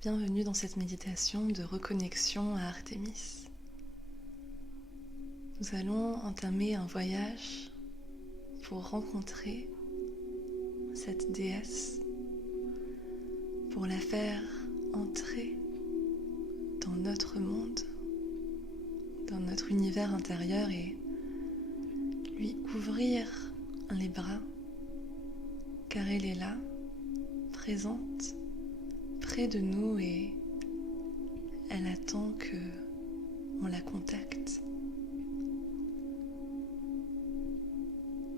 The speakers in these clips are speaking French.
Bienvenue dans cette méditation de reconnexion à Artémis. Nous allons entamer un voyage pour rencontrer cette déesse, pour la faire entrer dans notre monde, dans notre univers intérieur et lui ouvrir les bras, car elle est là, présente, près de nous et elle attend que on la contacte.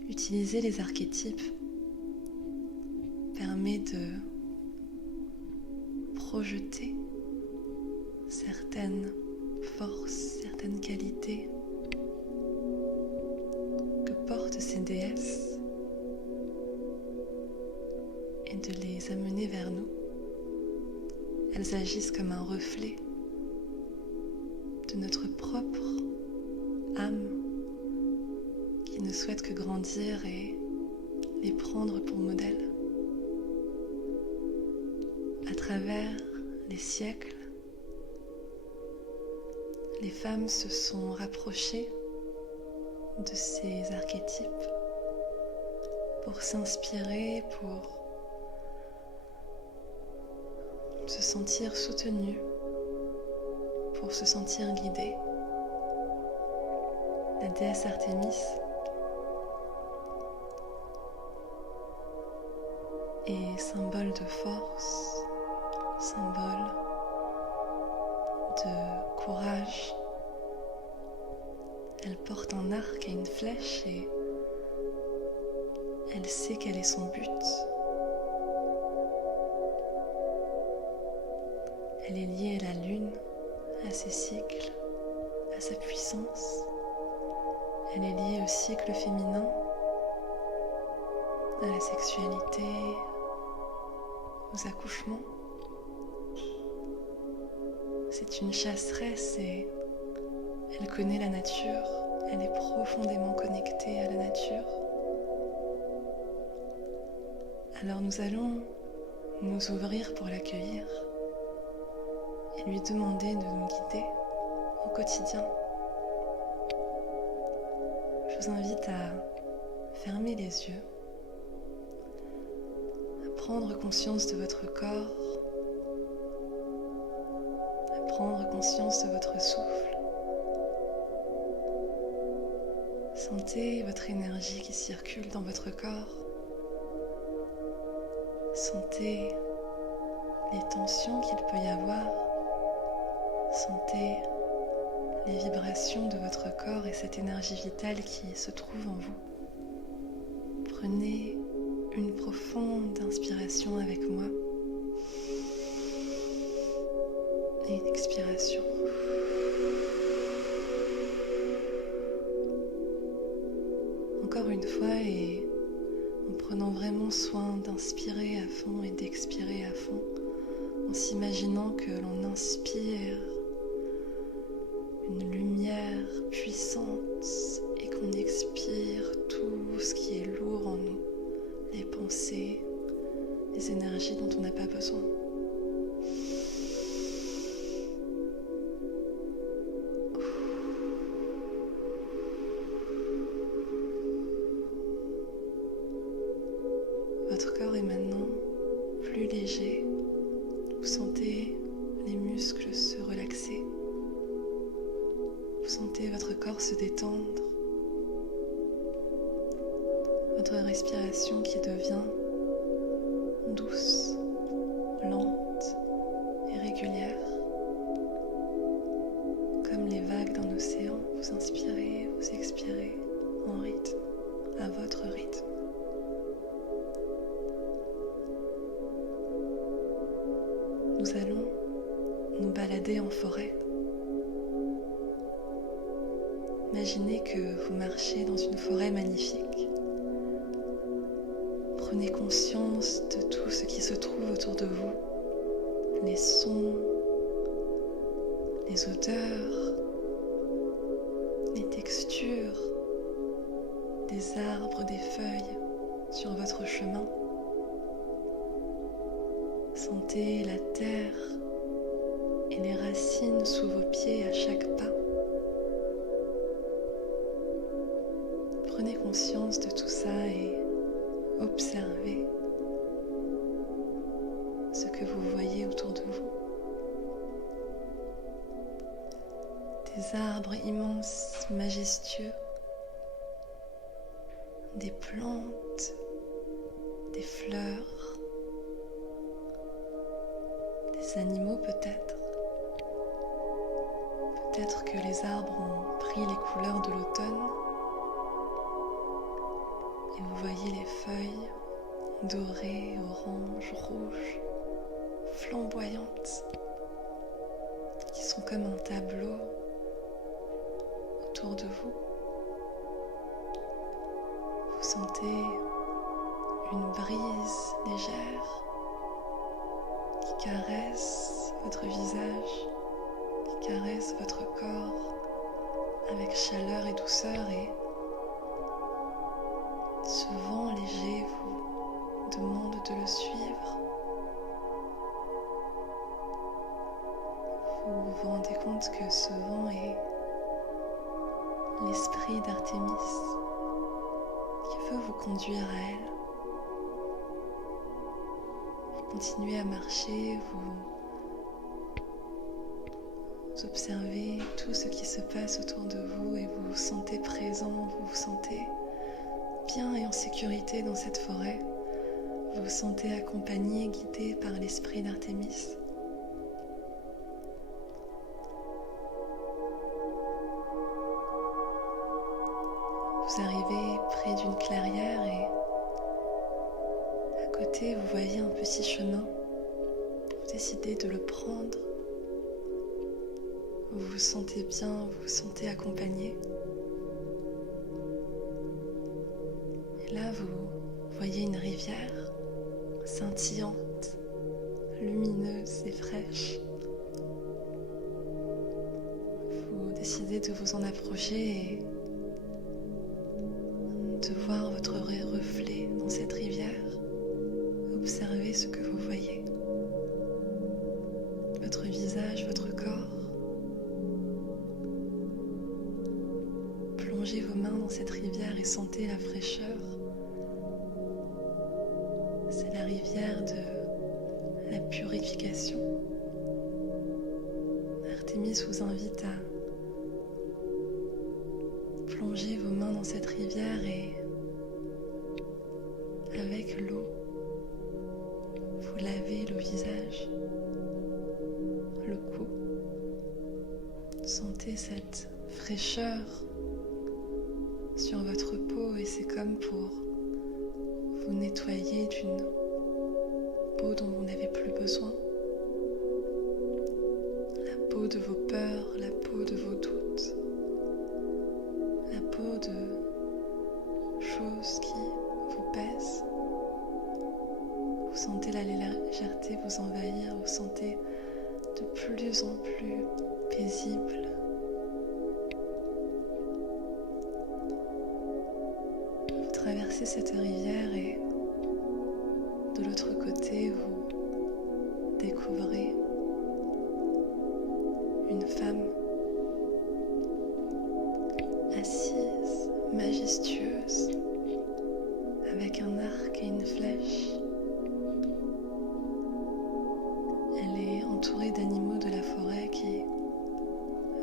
Utiliser les archétypes permet de projeter certaines forces, certaines qualités que portent ces déesses et de les amener vers nous. Elles agissent comme un reflet de notre propre âme qui ne souhaite que grandir et les prendre pour modèle. À travers les siècles, les femmes se sont rapprochées de ces archétypes pour s'inspirer, pour se sentir soutenues, pour se sentir guidées. La déesse Artémis est symbole de force, symbole de courage. Elle porte un arc et une flèche et elle sait quel est son but. Elle est liée à la lune, à ses cycles, à sa puissance. Elle est liée au cycle féminin, à la sexualité, aux accouchements. C'est une chasseresse et elle connaît la nature, elle est profondément connectée à la nature. Alors nous allons nous ouvrir pour l'accueillir et lui demander de nous guider au quotidien. Je vous invite à fermer les yeux, à prendre conscience de votre corps, à prendre conscience de votre souffle. Sentez votre énergie qui circule dans votre corps. Sentez les tensions qu'il peut y avoir. Sentez les vibrations de votre corps et cette énergie vitale qui se trouve en vous. Prenez une profonde inspiration avec moi et une expiration. Encore une fois et en prenant vraiment soin d'inspirer à fond et d'expirer à fond, en s'imaginant que l'on inspire une lumière puissante et qu'on expire tout ce qui est lourd en nous, les pensées, les énergies dont on n'a pas besoin. Votre corps est maintenant plus léger, vous sentez les muscles se relaxer. Vous sentez votre corps se détendre, votre respiration qui devient douce, lente et régulière. Comme les vagues d'un océan, vous inspirez, vous expirez en rythme, à votre rythme. Nous allons nous balader en forêt. Imaginez que vous marchez dans une forêt magnifique. Prenez conscience de tout ce qui se trouve autour de vous, les sons, les odeurs, les textures des arbres, des feuilles sur votre chemin. Sentez la terre et les racines sous vos pieds à chaque pas. Prenez conscience de tout ça et observez ce que vous voyez autour de vous. Des arbres immenses, majestueux, des plantes, des fleurs, des animaux peut-être. Peut-être que les arbres ont pris les couleurs de l'automne et vous voyez les feuilles dorées, oranges, rouges, flamboyantes, qui sont comme un tableau autour de vous. Vous sentez une brise légère qui caresse votre visage, qui caresse votre corps avec chaleur et douceur, et ce vent léger vous demande de le suivre. Vous vous rendez compte que ce vent est l'esprit d'Artémis qui veut vous conduire à elle. Vous continuez à marcher, vous observez tout ce qui se passe autour de vous et vous vous sentez présent, vous vous sentez bien et en sécurité dans cette forêt. Vous vous sentez accompagné, guidé par l'esprit d'Artémis. Vous arrivez près d'une clairière et à côté vous voyez un petit chemin. Vous décidez de le prendre. Vous vous sentez bien, vous vous sentez accompagné. Et là vous voyez une rivière scintillante, lumineuse et fraîche. Vous décidez de vous en approcher et de voir votre reflet dans cette rivière. Observez ce que vous voyez. Votre visage, votre corps. Plongez vos mains dans cette rivière et sentez la fraîcheur. C'est la rivière de la purification. Artémis vous invite à plongez vos mains dans cette rivière et avec l'eau, vous lavez le visage, le cou. Sentez cette fraîcheur sur votre peau et c'est comme pour vous nettoyer d'une peau dont vous n'avez plus besoin. La peau de vos peurs, la peau de vos doutes. La peau de choses qui vous pèsent. Vous sentez la légèreté vous envahir, vous sentez de plus en plus paisible. Vous traversez cette rivière et de l'autre côté, vous découvrez une femme assise, majestueuse, avec un arc et une flèche. Elle est entourée d'animaux de la forêt qui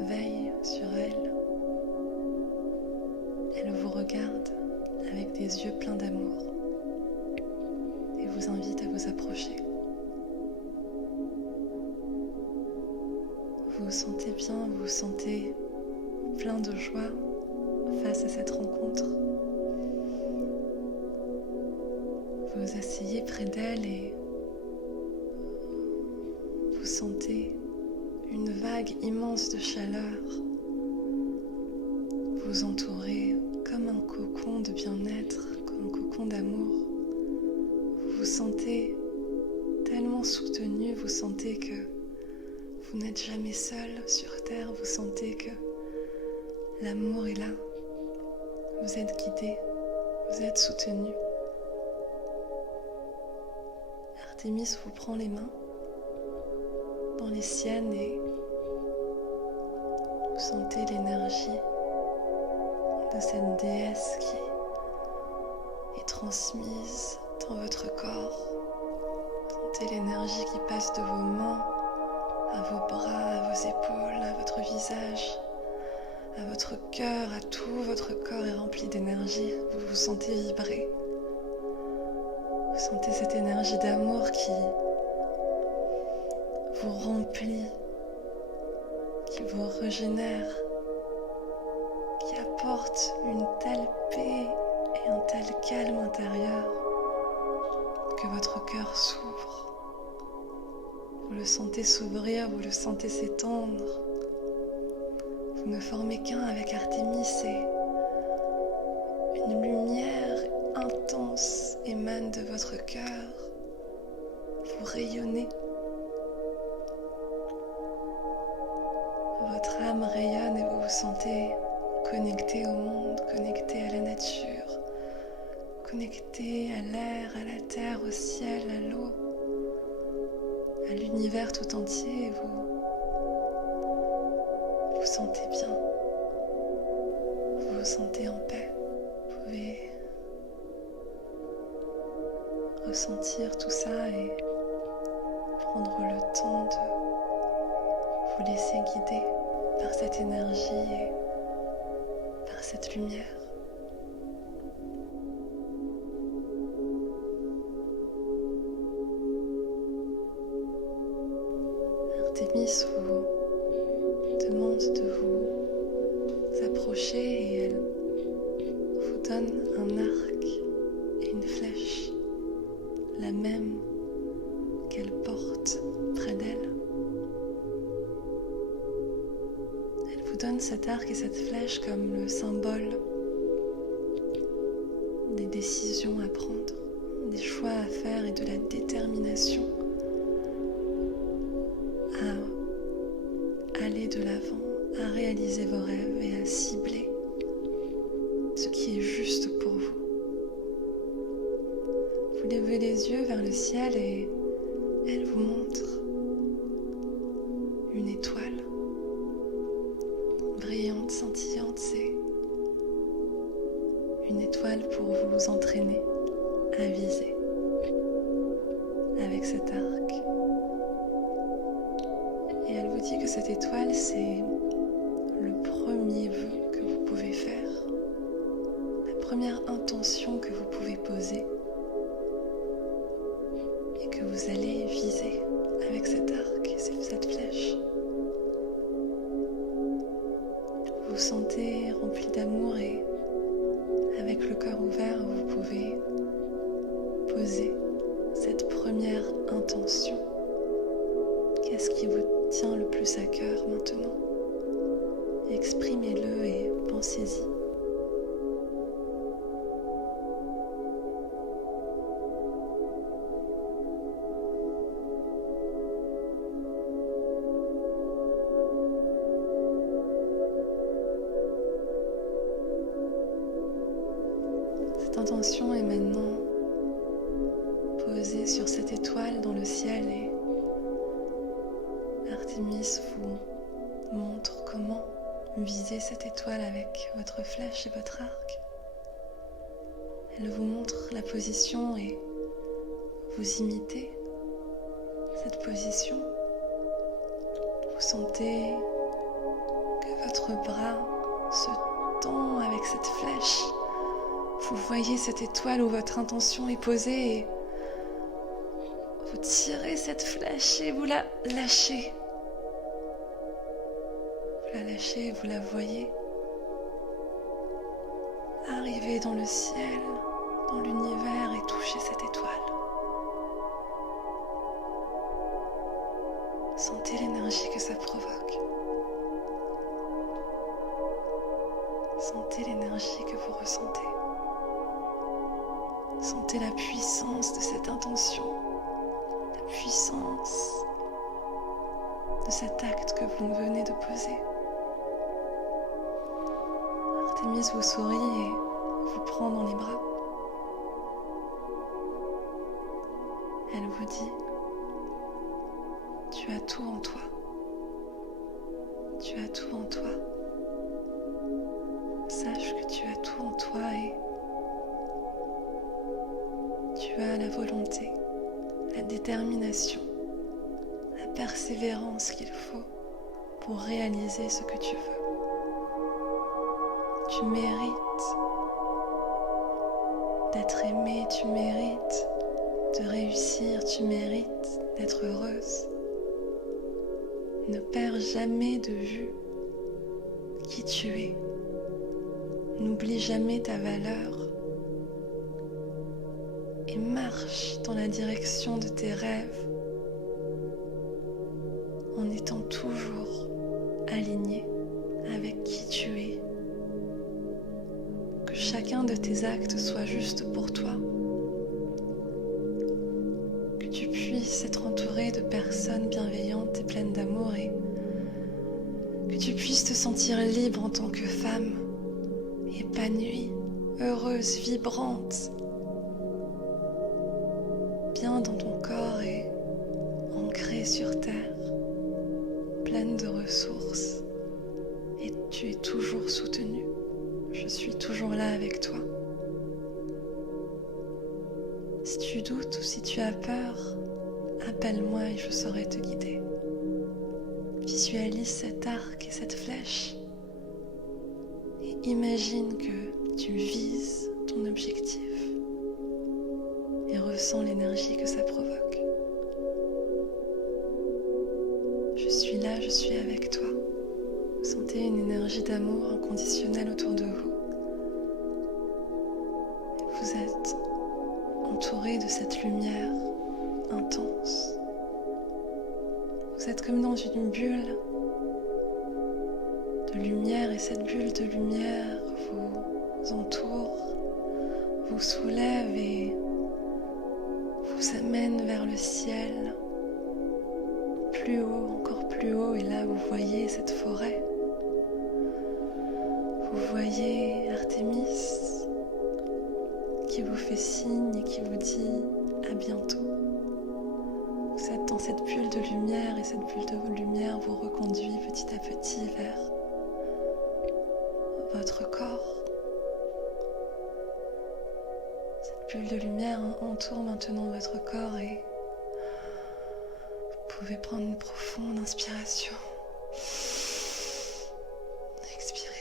veillent sur elle. Elle vous regarde avec des yeux pleins d'amour et vous invite à vous approcher. Vous vous sentez bien, vous vous sentez plein de joie face à cette rencontre. Vous vous asseyez près d'elle et vous sentez une vague immense de chaleur vous entourer comme un cocon de bien-être, comme un cocon d'amour. Vous vous sentez tellement soutenu, vous sentez que vous n'êtes jamais seul sur terre, vous sentez que l'amour est là. Vous êtes guidé, vous êtes soutenu. Artémis vous prend les mains dans les siennes et vous sentez l'énergie de cette déesse qui est transmise dans votre corps. Sentez l'énergie qui passe de vos mains à vos bras, à vos épaules, à votre visage, à votre cœur, à tout votre corps est rempli d'énergie. Vous vous sentez vibrer. Vous sentez cette énergie d'amour qui vous remplit, qui vous régénère, qui apporte une telle paix et un tel calme intérieur que votre cœur s'ouvre. Vous le sentez s'ouvrir, vous le sentez s'étendre. Vous ne formez qu'un avec Artémis et une lumière intense émane de votre cœur. Vous rayonnez. Votre âme rayonne et vous vous sentez connecté au monde, connecté à la nature, connecté à l'air, à la terre, au ciel, à l'eau, à l'univers tout entier. Vous vous sentez bien, vous vous sentez en paix. Vous pouvez ressentir tout ça et prendre le temps de vous laisser guider par cette énergie et par cette lumière. Artémis vous demande de vous approcher et elle vous donne un arc et une flèche, la même qu'elle porte près d'elle. Elle vous donne cet arc et cette flèche comme le symbole des décisions à prendre, des choix à faire et de la détermination à aller de l'avant, à réaliser vos rêves et à cibler ce qui est juste pour vous. Vous levez les yeux vers le ciel et elle vous montre une étoile brillante, scintillante. C'est une étoile pour vous entraîner à viser avec cet arc. Et elle vous dit que cette étoile, c'est le premier vœu que vous pouvez faire, la première intention que vous pouvez poser et que vous allez viser avec cet arc et cette flèche. Vous vous sentez rempli d'amour et avec le cœur ouvert, vous pouvez poser cette première intention. Qu'est-ce qui vous tient le plus à cœur maintenant? Exprimez-le et pensez-y. Cette intention est maintenant posée sur cette étoile dans le ciel et Artémis vous montre comment viser cette étoile avec votre flèche et votre arc. Elle vous montre la position et vous imitez cette position. Vous sentez que votre bras se tend avec cette flèche. Vous voyez cette étoile où votre intention est posée et vous tirez cette flèche et vous la lâchez. Vous la lâchez et vous la voyez arriver dans le ciel, dans l'univers et toucher cette étoile. Sentez l'énergie que ça provoque. Sentez l'énergie que vous ressentez. Sentez la puissance de cette intention, la puissance de cet acte que vous venez de poser. Artémis vous sourit et vous prend dans les bras. Elle vous dit: Tu as tout en toi. Tu as tout en toi. Sache que tu as tout en toi et tu as la volonté, la détermination, la persévérance qu'il faut pour réaliser ce que tu veux. Tu mérites d'être aimée, tu mérites de réussir, tu mérites d'être heureuse. Ne perds jamais de vue qui tu es. N'oublie jamais ta valeur et marche dans la direction de tes rêves en étant toujours aligné avec qui tu es. Que chacun de tes actes soit juste pour toi. Que tu puisses être entouré de personnes bienveillantes et pleines d'amour et que tu puisses te sentir libre en tant que femme, épanouie, heureuse, vibrante, bien dans ton corps et ancrée sur terre, pleine de ressources, et tu es toujours soutenue. Je suis toujours là avec toi. Si tu doutes ou si tu as peur, appelle-moi et je saurai te guider. Visualise cet arc et cette flèche et imagine que tu vises ton objectif et ressens l'énergie que ça provoque. Je suis là, je suis avec toi. Sentez une énergie d'amour inconditionnel autour de vous. Vous êtes entouré de cette lumière intense. Vous êtes comme dans une bulle de lumière et cette bulle de lumière vous entoure, vous soulève et vous amène vers le ciel, plus haut, encore plus haut, et là vous voyez cette forêt. Vous voyez Artémis qui vous fait signe et qui vous dit à bientôt. Vous êtes dans cette bulle de lumière et cette bulle de lumière vous reconduit petit à petit vers votre corps. Cette bulle de lumière entoure maintenant votre corps et vous pouvez prendre une profonde inspiration. Expirez.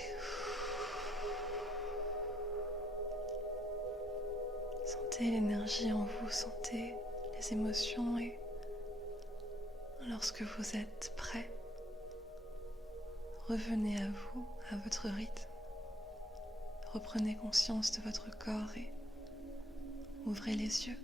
Sentez l'énergie en vous, sentez les émotions et lorsque vous êtes prêt, revenez à vous, à votre rythme. Reprenez conscience de votre corps et ouvrez les yeux.